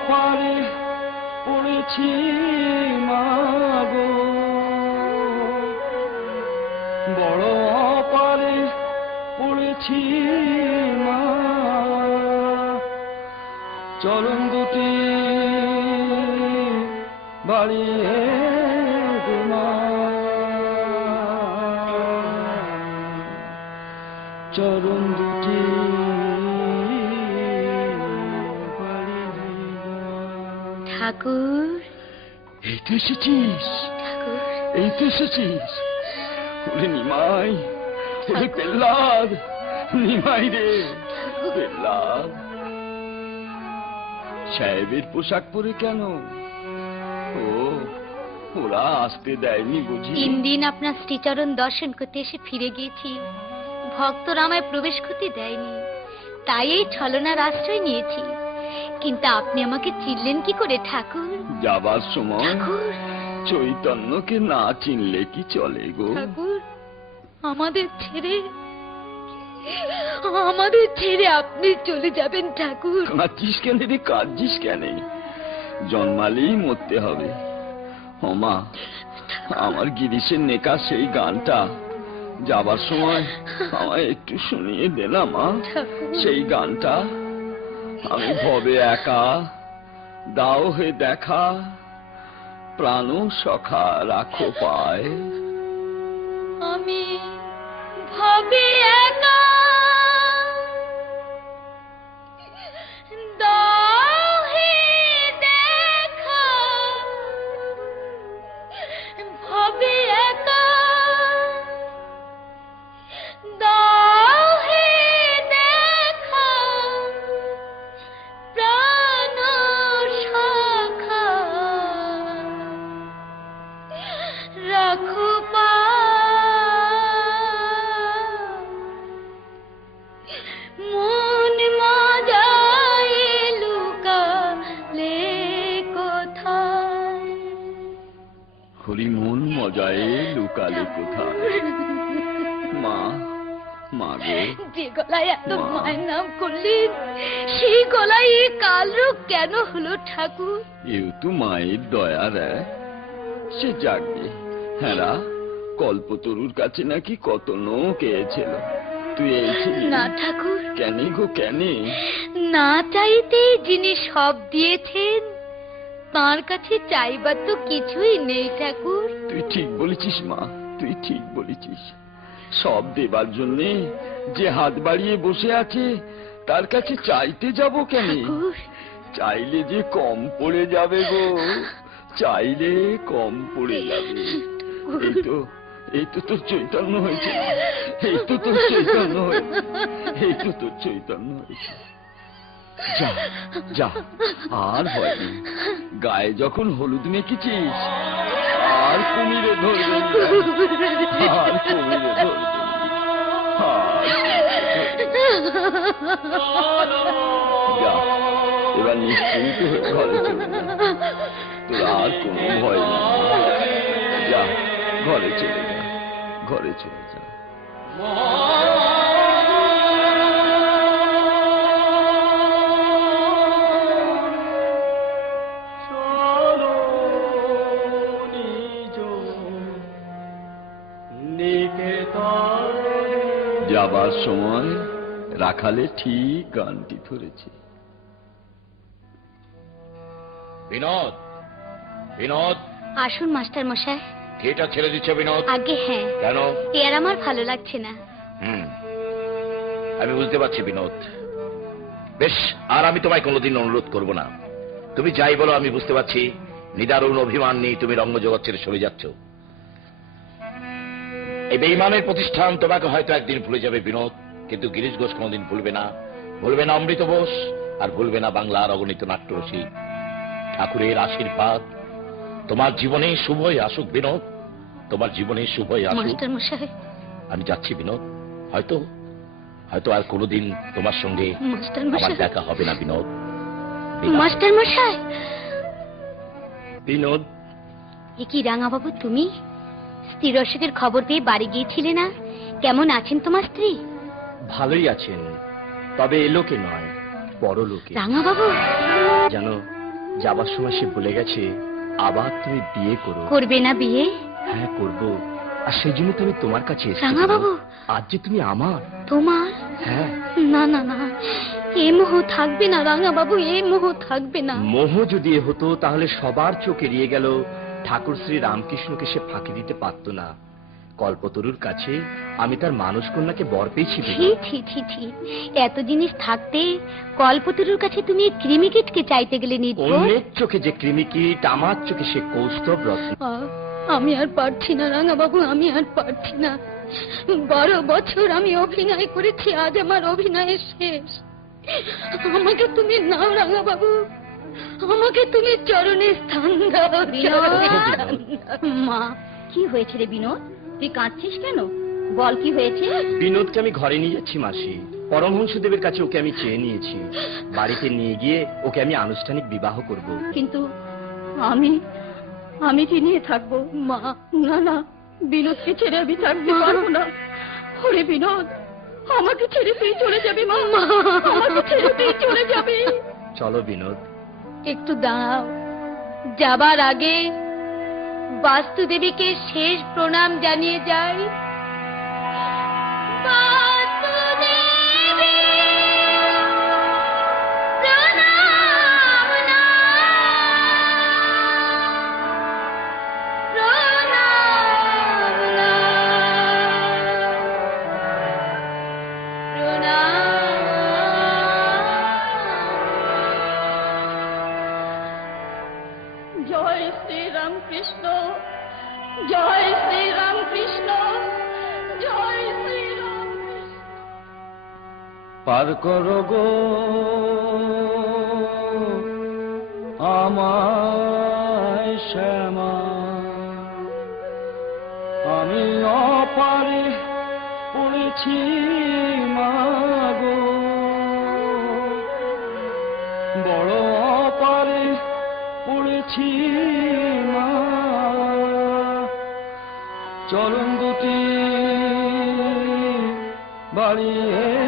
অপারে পড়েছি মাগো, বড় অপারে পড়েছি মা, চরণ দুটি বাড়িয়ে দে মা, চরণ দুটি বাড়িয়ে দে মা। ঠাকুর, এই তো এসেছিস, ঠাকুর, এই তো এসেছিস। ওরে নিমাই, ওরে পেল্লাদ, নিমাই রে পেল্লাদ। সাহেবের পোশাক পরে কেন? ও, ওরা আসতে দেয়নি বুঝি? 3 দিন আপনার শ্রীচরণ দর্শন করতে এসে ফিরে গিয়েছি, ভক্তরা আমায় প্রবেশ করতে দেয়নি, তাই এই ছলনার আশ্রয় নিয়েছি। কিন্তু আপনি আমাকে চিনলেন কি করে ঠাকুর? যাবার সময় ঠাকুর, চৈতন্যকে না চিনলে কি চলে গো? ঠাকুর, আমাদের ছেড়ে আপনি চলে যাবেন ঠাকুর? কাঁদছিস কেন রে, কাঁদছিস কেন? জন্মালেই মরতে হবে। ওমা, আমার গিরিশের নেকা সেই গানটা যাবার সময় আমায় একটু শুনিয়ে দে না মা। সেই গানটা, আমি ভবে একা, দাও হে দেখা, প্রাণ সখা রাখো পায়। আমি ভবে একা, দাও হে দেখা, ভবে একা, দাও হে দেখা, প্রাণ সখা রাখো মন মজায় লুকালে কোথায়? হরি মন মজায় লুকালে কোথায়? মা, মা গো, যে গলায় এত মা। মায়ের নাম করলেন, সেই গলায় এই কাল রোগ কেন হলো ঠাকুর? এও তো মায়ের দয়া রে। সে জাগে, হ্যাঁ, কল্পতরুর কাছে নাকি কত লোক এসেছিল, তুই এইছিলি না ঠাকুর, কেন গো, কেন? না চাইতে যিনি সব দিয়েছেন, তার কাছে চাইবার তো কিছুই নেই ঠাকুর। তুই ঠিক বলেছিস মা, তুই ঠিক বলেছিস। সব দেবার জন্যে যে হাত বাড়িয়ে বসে আছে, তার কাছে চাইতে যাব কেন? ঠাকুর, চাইলে যে কম পড়ে যাবে গো, চাইলে কম পড়ে যাবে। এই তো তোর চৈতন্য হয়েছে, এই তো তোর চৈতন্য হয়েছে, এই তো তোর চৈতন্য হয়েছে। যা যা, আর হয়নি। গায়ে যখন হলুদ মেখেছিস, আর কুমিরে ধরবে না, আর কুমিরে ধরবে না, যা, এবার নিশ্চিন্ত হয়ে ঘরে চলে যা, তোর আর কোনো ভয় নেই। যা, ঘরে চলে যা, ঘরে চলে যা। যাবার সময় রাখালে ঠিক গানটি ধরেছে। বিনোদ, বিনোদ, আসুন মাস্টার মশাই। থিয়েটার ছেড়ে দিচ্ছ বিনোদ? আগে হ্যাঁ। কেন? এর আমার ভালো লাগছে না। আমি বুঝতে পারছি বিনোদ। বেশ, আর আমি তোমায় কোনোদিন অনুরোধ করব না। তুমি যাই বলো, আমি বুঝতে পারছি নিদারুণ অভিমান নিয়ে তুমি রঙ্গজগৎ ছেড়ে সরে যাচ্ছ। এই বেঈমানের প্রতিষ্ঠান তোমাকে হয়তো একদিন ভুলে যাবে বিনোদ, কিন্তু গিরিশ ঘোষ কোনোদিন ভুলবে না। ভুলবে না অমৃত বোস, আর ভুলবে না বাংলার অগণিত নাট্যরসিক। ঠাকুরের আশীর্বাদ তোমার জীবনে শুভই আসুক বিনোদ, তোমার জীবনে শুভই আসুক। মাস্টার মশাই, আমি যাচ্ছি বিনোদ। হয়তো হয়তো আর কোনোদিন তোমার সঙ্গে আমার দেখা হবে না বিনোদ। মাস্টার মশাই। বিনোদ, এ কি রাঙা বাবু, তুমি স্ত্রীর অসুখের খবর পেয়ে বাড়ি গিয়েছিলে না? কেমন আছেন তোমার স্ত্রী? ভালোই আছেন, তবে এলোকে নয়, পরলোকে। রাঙা বাবু, জানো যাবার সময় সে বলে গেছে আবার তুমি বিয়ে করো। করবে না বিয়ে? হ্যাঁ করব, আর সেই জন্য তো আমি তোমার কাছে এসেছি। রাঙা বাবু, আজ যে তুমি আমার। তোমার? হ্যাঁ। না না না, এ মোহ থাকবে না রাঙা বাবু, এ মোহ থাকবে না। মোহ যদি এ হতো তাহলে সবার চোখ এড়িয়ে গেল ঠাকুর শ্রী রামকৃষ্ণকে সে ফাঁকি দিতে পারত না। কল্পতরুর কাছে আমি তার মানস কন্যাকে বর পেয়েছি। ছি ছি ছি ছি, এত জিনিস থাকতে কল্পতরুর কাছে তুমি কৃমিকীটকে চাইতে গেলে নির্বোধ। অন্যের চোখে যে কৃমিকীট, আমার চোখে সে কৌস্তব রত্ন। আমি আর পারছি না রাঙা বাবু, আমি আর পারছি না। 12 বছর আমি অভিনয় করেছি, আজ আমার অভিনয়ের শেষ। আমাকে তুমি নাও রাঙা বাবু, আমাকে তুমি চরণে স্থান দাও, চরণে স্থান দাও। মা, কি হয়েছে রে বিনোদ? তুই কাঁদছিস কেন? বল কি হয়েছে? বিনোদকে আমি ঘরে নিয়ে যাচ্ছি মাসি। পরমহংসদেবের কাছে ওকে আমি চেয়ে নিয়েছি। বাড়িতে নিয়ে গিয়ে ওকে আমি আনুষ্ঠানিক বিবাহ করব। কিন্তু আমি কি নিয়ে থাকবো? মা, না না, বিনোদকে ছেড়ে আমি থাকতে পারবো না। ওরে বিনোদ, আমাকে ছেড়ে তুই চলে যাবি? মা, আমাকে ছেড়ে তুই চলে যাবি? চলো বিনোদ। একটু দাঁড়াও, যাবার আগে বাস্তুদেবীকে শেষ প্রণাম জানিয়ে যাই। বাস্তুদেবী, প্রণাম না, প্রণাম না, প্রণাম। জয় শ্রী রামকৃষ্ণ, জয় শ্রী রামকৃষ্ণ, জয় শ্রী রামকৃষ্ণ। পার করো গো আমায় শ্যামা, আমি অপারে পড়েছি মাগো, বড় অপারে পড়েছি মা। চরণ দুটি বাড়িয়ে